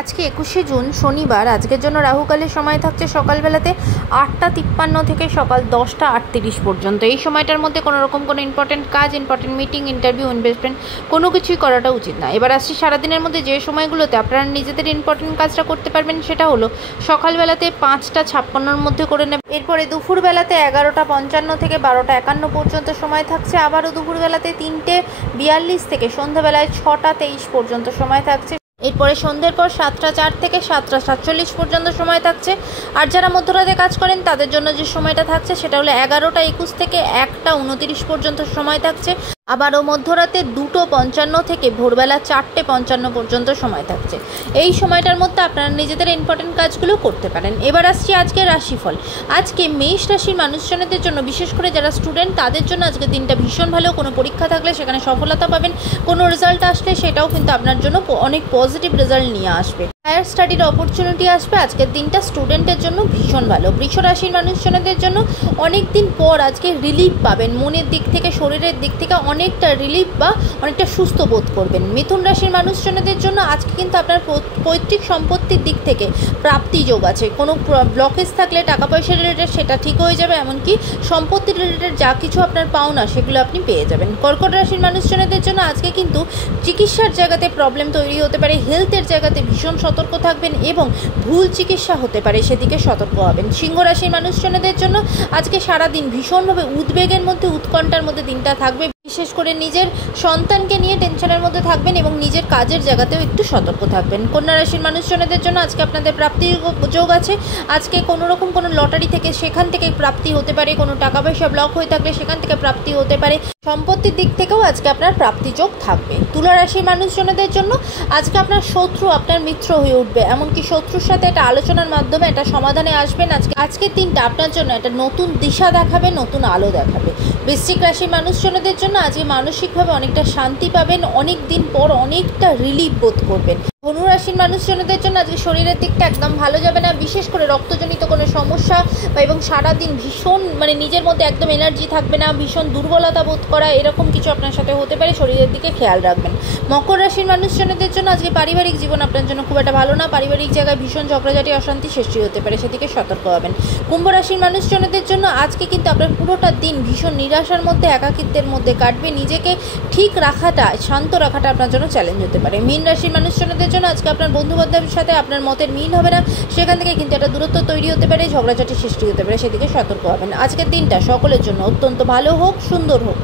আজকে 21শে জুন শনিবার। আজকের জন্য রাহুকালের সময় থাকছে সকালবেলাতে 8টা 53 থেকে সকাল 10টা 38 পর্যন্ত। এই সময়টার মধ্যে কোনো রকম কোনো ইম্পর্টেন্ট কাজ, ইম্পর্টেন্ট মিটিং, ইন্টারভিউ, ইনভেস্টমেন্ট কোনো কিছুই করাটা উচিত না। এবার আসছি সারাদিনের মধ্যে যে সময়গুলোতে আপনারা নিজেদের ইম্পর্টেন্ট কাজটা করতে পারবেন, সেটা হলো সকালবেলাতে 5টা 56-র মধ্যে করে নেবেন। এরপরে দুপুরবেলাতে 11টা 55 থেকে 12টা 51 পর্যন্ত সময় থাকছে। আবারও দুপুরবেলাতে 3টে 42 থেকে সন্ধ্যাবেলায় 6টা 23 পর্যন্ত সময় থাকছে। এরপরে সন্ধ্যের পর 7টা 4 থেকে 7টা 47 পর্যন্ত সময় থাকছে। আর যারা মধ্যরাতে কাজ করেন তাদের জন্য যে সময়টা থাকছে সেটা হলো 11টা 21 থেকে 1টা 29 পর্যন্ত সময় থাকছে। আবারও মধ্যরাতে 2টো 55 থেকে ভোরবেলা 4টে 55 পর্যন্ত সময় থাকছে। এই সময়টার মধ্যে আপনারা নিজেদের ইম্পর্টেন্ট কাজগুলো করতে পারেন। এবার আসছি আজকের রাশিফল। আজকে মেষ রাশির মানুষজনদের জন্য, বিশেষ করে যারা স্টুডেন্ট তাদের জন্য আজকে দিনটা ভীষণ ভালো। কোনো পরীক্ষা থাকলে সেখানে সফলতা পাবেন, কোনো রেজাল্ট আসলে সেটাও কিন্তু আপনার জন্য অনেক পজিটিভ রেজাল্ট নিয়ে আসবে। হায়ার স্টাডির অপরচুনিটি আসবে। আজকের দিনটা স্টুডেন্টের জন্য ভীষণ ভালো। বৃষ রাশির মানুষজনদের জন্য অনেক দিন পর আজকে রিলিফ পাবেন, মনের দিক থেকে শরীরের দিক থেকে অনেকটা রিলিফ বা অনেকটা সুস্থ বোধ করবেন। মিথুন রাশির মানুষজনদের জন্য আজকে কিন্তু আপনার পৈতৃক সম্পত্তির দিক থেকে প্রাপ্তি যোগ আছে। কোনো ব্লকেজ থাকলে টাকা পয়সা রিলেটেড সেটা ঠিক হয়ে যাবে, এমনকি সম্পত্তি রিলেটেড যা কিছু আপনার পাওনা সেগুলো আপনি পেয়ে যাবেন। কর্কট রাশির মানুষজনদের জন্য আজকে কিন্তু চিকিৎসার জায়গাতে প্রবলেম তৈরি হতে পারে, হেলথের জায়গাতে ভীষণ সতর্ক থাকবেন এবং ভুল চিকিৎসা হতে পারে, সেদিকে সতর্ক হবেন। সিংহ রাশির মানুষজনদের জন্য আজকে সারাদিন ভীষণভাবে উদ্বেগের মধ্যে, উৎকণ্ঠার মধ্যে দিনটা থাকবে। বিশেষ করে নিজের সন্তানকে নিয়ে টেনশনের মধ্যে থাকবেন এবং নিজের কাজের জায়গাতেও একটু সতর্ক থাকবেন। কন্যা রাশির মানুষজনদের জন্য আজকে আপনাদের প্রাপ্তির যোগ আছে। আজকে কোনো রকম কোনো লটারি থেকে সেখান থেকে প্রাপ্তি হতে পারে, কোনো টাকা পয়সা ব্লক হয়ে থাকলে সেখান থেকে প্রাপ্তি হতে পারে। সম্পত্তির দিক থেকেও আজকে আপনার প্রাপ্তি যোগ থাকবে। তুলা রাশির মানুষজনদের জন্য আজকে আপনার শত্রু আপনার মিত্র হয়ে উঠবে, এমনকি শত্রুর সাথে একটা আলোচনার মাধ্যমে একটা সমাধানে আসবেন। আজকের দিনটা আপনার জন্য একটা নতুন দিশা দেখাবে, নতুন আলো দেখাবে। বৃশ্চিক রাশির মানুষজনদের জন্য আজকে মানসিকভাবে অনেকটা শান্তি পাবেন, অনেক দিন পর অনেকটা রিলিফ বোধ করবেন। ধনু রাশির মানুষজনদের জন্য আজকে শরীরের দিকটা একদম ভালো যাবে না, বিশেষ করে রক্তজনিত কোনো সমস্যা এবং সারাদিন ভীষণ নিজের মধ্যে একদম এনার্জি থাকবে না, ভীষণ দুর্বলতা বোধ করা, এরকম কিছু আপনার সাথে হতে পারে। শরীরের দিকে খেয়াল রাখবেন। মকর রাশির মানুষজনদের জন্য আজকে পারিবারিক জীবন আপনার জন্য খুব একটা ভালো না, পারিবারিক জায়গায় ভীষণ ঝগড়াঝাটি, অশান্তি সৃষ্টি হতে পারে, সেদিকে সতর্ক হবেন। কুম্ভ রাশির মানুষজনদের জন্য আজকে কিন্তু আপনার পুরোটা দিন ভীষণ নিরাশার মধ্যে, একাকিত্বের মধ্যে কাটবে। নিজেকে ঠিক রাখাটা, শান্ত রাখাটা আপনার জন্য চ্যালেঞ্জ হতে পারে। মীন রাশির মানুষজনদের জন্য আজকে আপনার বন্ধু বান্ধবের সাথে আপনার মতের মিল হবে না, সেখান থেকে কিন্তু একটা দূরত্ব তৈরি হতে পারে, ঝগড়াঝাটি সৃষ্টি হতে পারে, সেদিকে সতর্ক হবেন। আজকের দিনটা সকলের জন্য অত্যন্ত ভালো হোক, সুন্দর হোক।